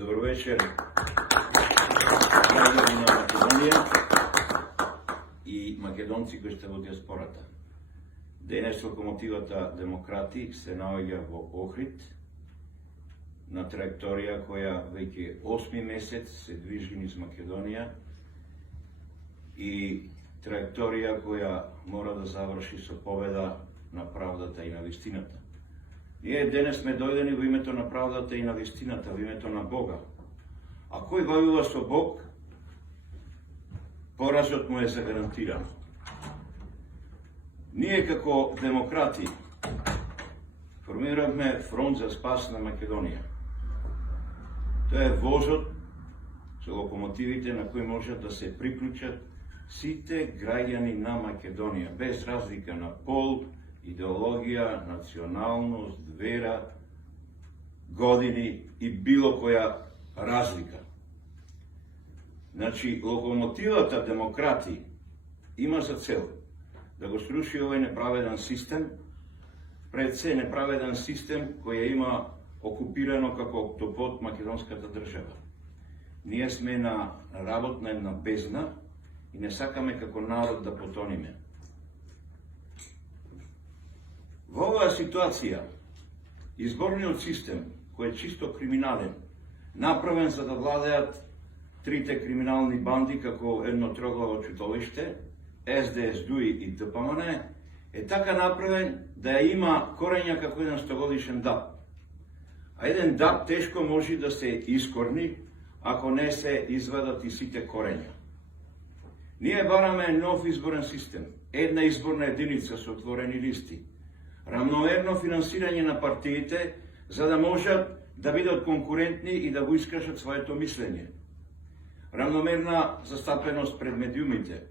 Добро вечер, граѓани на Македонија и македонци кои сте во диаспората. Денес локомотивата Демократи се наоѓа во Охрид, на траекторија која веќе 8 месец се движи низ Македонија и траекторија која мора да заврши со победа на правдата и на вистината. Ние денес сме дојдени во името на правдата и на вистината, во името на Бога. А кој војува со Бог, поразот му е загарантиран. Ние како демократи формиравме фронт за спас на Македонија. Тоа е возот со локомотивите на кои можат да се приклучат сите граѓани на Македонија, без разлика на пол, идеологија, националност, вера, години и било која разлика. Значи, локомотивата Демократи има за цел да го сруши овој неправеден систем, пред се неправеден систем кој има окупирано како октопод македонската држава. Ние сме на работна една бездна и не сакаме како народ да потониме. Во оваа ситуација, изборниот систем, кој е чисто криминален, направен за да владеат трите криминални банди како едно троглаво чутовиште, СДС, ДУИ и ДПМН, е така направен да ја има корења како еден 100-годишен даб. А еден даб тешко може да се искорни ако не се извадат и сите корења. Ние бараме нов изборен систем, една изборна единица со отворени листи, рамномерно финансирање на партиите за да можат да бидат конкурентни и да го искажат своето мислење. Рамномерна застапеност пред медиумите,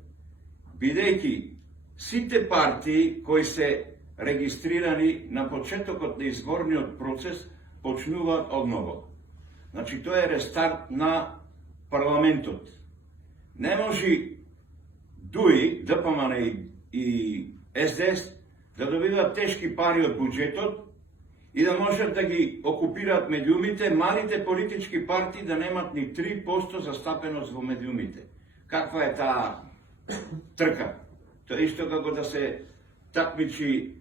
бидејќи сите партии кои се регистрирани на почетокот на изборниот процес почнуваат одново. Значи, тоа е рестарт на парламентот. Не може ДУИ, ДПМН и СДС да добиваат тешки пари од буџетот и да можат да ги окупираат медиумите, малите политички партии да немат ни 3% застапеност во медиумите. Каква е таа трка? Тоа исто како да се такмичи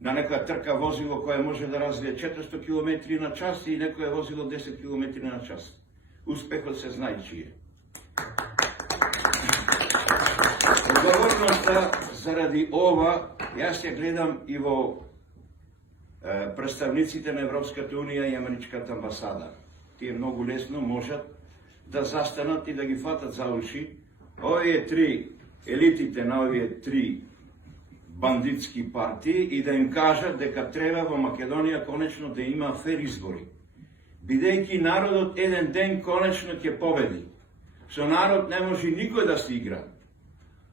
на некоја трка возило кое може да развие 400 км на час и некое возило 10 км на час. Успехот се знае чие. Одговорноста заради ова, јас ја гледам и во представниците на Европската Унија и Америчката амбасада. Тие многу лесно можат да застанат и да ги фатат за уши овие три елитите на овие три бандитски партии и да им кажат дека треба во Македонија конечно да има фер избори. Бидејќи народот еден ден конечно ќе победи. Со народ не може никој да се игра,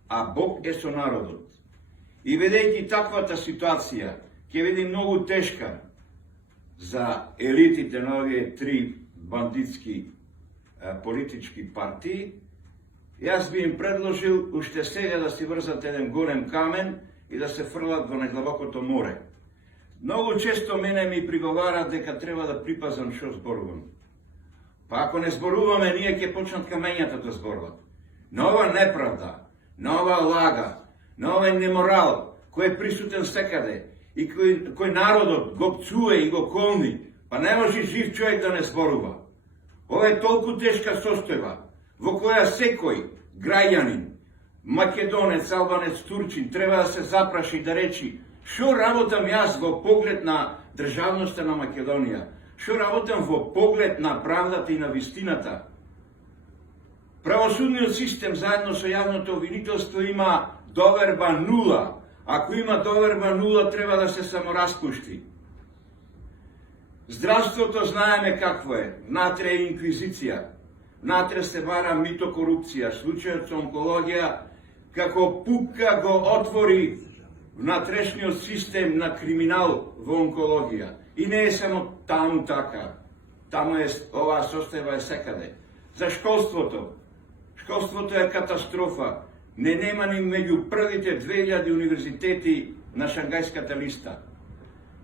а Бог е со народот. И бидејќи таквата ситуација ќе биде многу тешка за елитите на овие три бандитски политички партии, јас би им предложил уште сега да си врзат еден голем камен и да се фрлат во недлабокото море. Многу често мене ми приговарат дека треба да припазам што зборувам. Па ако не зборуваме, ние ќе почнат камењата да зборуват. На ова неправда, на ова лага, на овој неморал, кој е присутен секаде и кој народот го пцуе и го колни, па не може жив човек да не зборува. Ова е толку тешка состојба, во која секој граѓанин, македонец, албанец, турчин, треба да се запраши и да речи што работам јас во поглед на државноста на Македонија, што работам во поглед на правдата и на вистината. Правосудниот систем заедно со јавното обвинителство има доверба нула. Ако има доверба нула, треба да се самораспушти. Здравството знаеме какво е. Внатре е инквизиција. Внатре се бара мито-корупција. Случајот со онкологија како пупка го отвори внатрешниот систем на криминал во онкологија. И не е само таму така. Таму е оваа состојба е секаде. За школството. Школството е катастрофа. Не нема ни меѓу првите 2000 универзитети на Шангајската листа.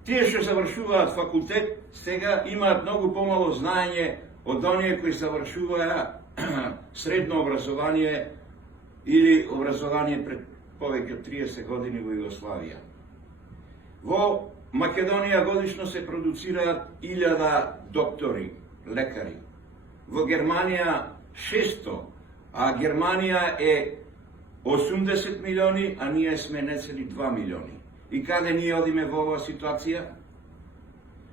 Тие што завршуваат факултет сега имаат многу помало знаење од оние кои завршуваа средно образование или образование пред повеќе од 30 години во Југославија. Во Македонија годишно се продуцираат 1000 доктори, лекари. Во Германија 600, а Германија е 80 милиони, а ние сме нецели 2 милиони. И каде ние одиме во оваа ситуација?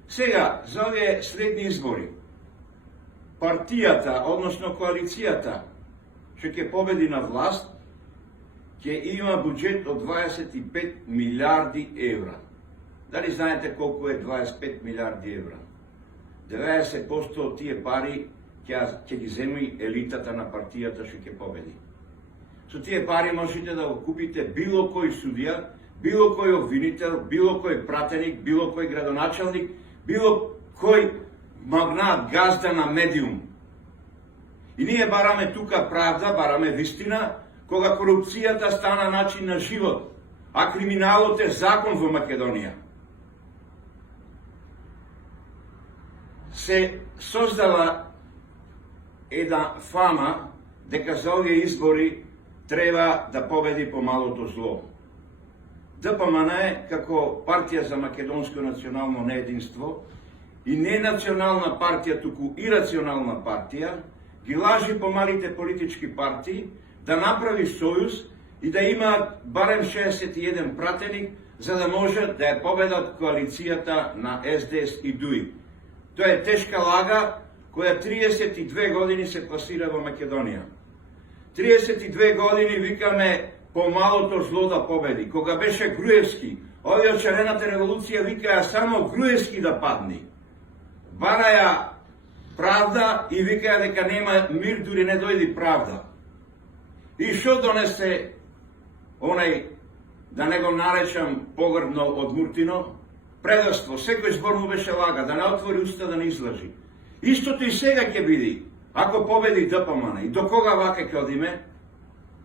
Сега, за овие следни избори, партијата, односно коалицијата, што ќе победи на власт, ќе има буџет од 25 милиарди евра. Дали знаете колку е 25 милиарди евра? 90% од тие пари ќе ги земи елитата на партијата што ќе победи. Со тие пари можете да го купите било кој судија, било кој обвинител, било кој пратеник, било кој градоначалник, било кој магнат, газда на медиум. И ние бараме тука правда, бараме вистина, кога корупцијата стана начин на живот, а криминалот е закон во Македонија. Се создава една фама дека за овие избори треба да победи помалото зло. ДПМН како партија за македонско национално неединство и не национална партија, туку ирационална партија, ги лажи помалите политички партии да направи сојуз и да имаат барем 61 пратеник, за да можат да ја победат коалицијата на СДС и ДУИ. Тоа е тешка лага која 32 години се пласира во Македонија. 32 години викаме помалото зло да победи. Кога беше Груевски, овие од Шарената револуција викаја само Груевски да падни. Бараја правда и викаја дека нема мир, дури не дојди правда. И што донесе онај, да не го наречам погрбно од Муртино, предавство, секој збор му беше лага, да не отвори уста, да не излажи. Истото и сега ќе биде, ако победи ДПМН. И до кога вака ќе одиме?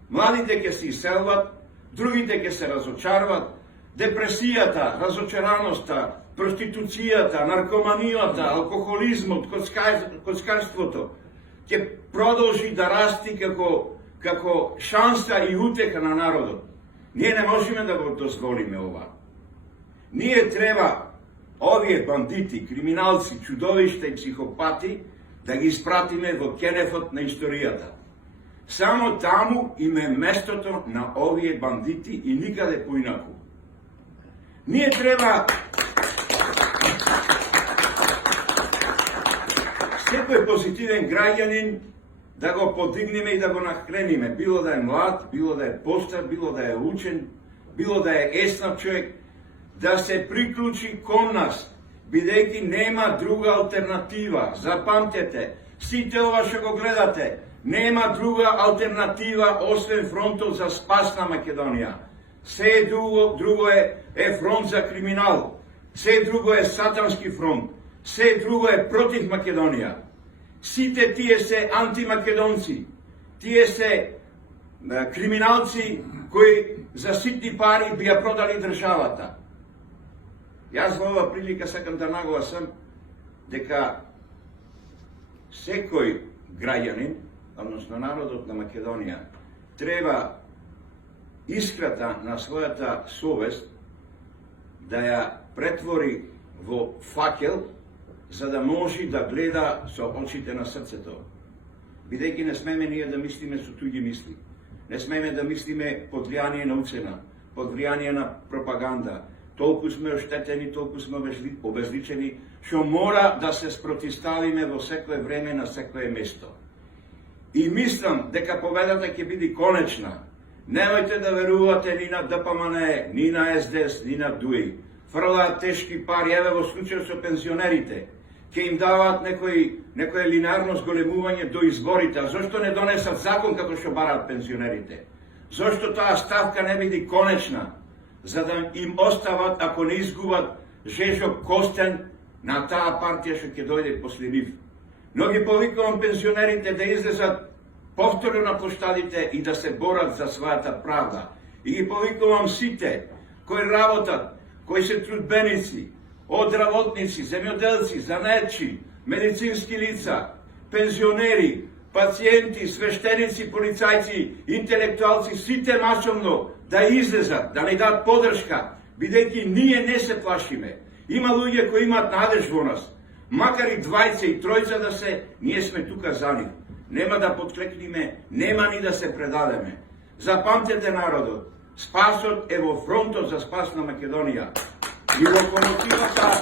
Младите ќе се иселват, другите ќе се разочарват, депресијата, разочараноста, проституцијата, наркоманијата, алкохолизмот, коцкарството ќе продолжи да расти како шанса и утеха на народот. Ние не можеме да го дозволиме ова. Ние треба овие бандити, криминалци, чудовишта и психопати да ги испратиме во кенефот на историјата. Само таму им е местото на овие бандити и никаде поинаку. Ние треба секој позитивен граѓанин да го подигнеме и да го нахрениме, било да е млад, било да е постар, било да е учен, било да е еснав човек, да се приклучи кон нас, бидејќи нема друга алтернатива. Запамтете, сите ова што го гледате, нема друга алтернатива освен фронтот за спас на Македонија. Се друго е фронт за криминал, се друго е сатански фронт, се друго е против Македонија. Сите тие се антимакедонци, тие се криминалци кои за ситни пари би ја продали државата. Јас во ова прилика сакам да нагласам дека секој граѓанин, односно народот на Македонија, треба искрата на својата совест да ја претвори во факел, за да може да гледа со очите на срцето. Бидејќи не смеме ние да мислиме со туѓи мисли. Не смеме да мислиме под влијание на уцена, под влијание на пропаганда. Толку сме оштетени, толку сме обезличени, што мора да се спротиставиме во секое време на секое место. И мислам дека победата ќе биде конечна. Немојте да верувате ни на ДПМН, ни на СДС, ни на ДУИ. Фрлаат тешки пари, еве во случај со пензионерите. Ќе им даваат некој линарно зголемување до изборите. А зошто не донесат закон како што бараат пензионерите? Зошто таа ставка не биде конечна? За да им остават, ако не изгубат жежок костен на таа партија што ќе дојде после нив. Но ги повикувам пензионерите да излезат повторно на площадите и да се борат за својата правда. И ги повикувам сите кои работат, кои се трудбеници, од работници, земјоделци, занаетчи, медицински лица, пензионери, пациенти, свештеници, полицајци, интелектуалци, сите масовно да излезат, да ни дадат подршка, бидејќи ние не се плашиме. Има луѓе кои имаат надеж во нас. Макар и двајца и тројца да се, ние сме тука за нив. Нема да подклекниме, нема ни да се предадеме. Запамтете народот, спасот е во фронтот за спас на Македонија. И локомотивата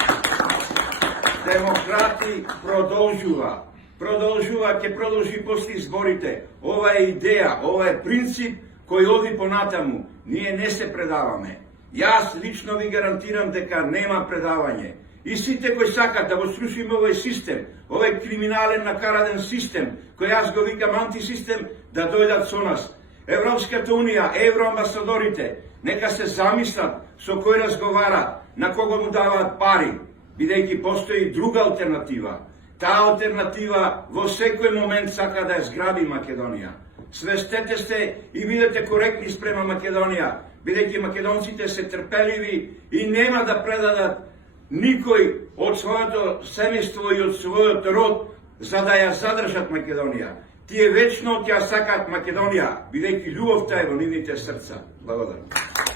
демократи продолжува. Ќе продолжи после изборите. Ова е идеја, ова е принцип кој оди понатаму. Ние не се предаваме. Јас лично ви гарантирам дека нема предавање. И сите кои сакат да го срушиме овој систем, овој криминален накараден систем, кој јас го викам антисистем, да дојдат со нас. Европската Унија, евроамбасадорите, нека се замислат со кој разговарат, на кого му даваат пари, бидејќи постои друга алтернатива. Таа алтернатива во секој момент сака да ја зграби Македонија. Свестете се и бидете коректни спрема Македонија, бидејќи македонците се трпеливи и нема да предадат никој од своето семејство и од својот род за да ја задржат Македонија. Тие вечно ќе ја сакаат Македонија, бидејќи љубовта е во нивните срца. Благодарам.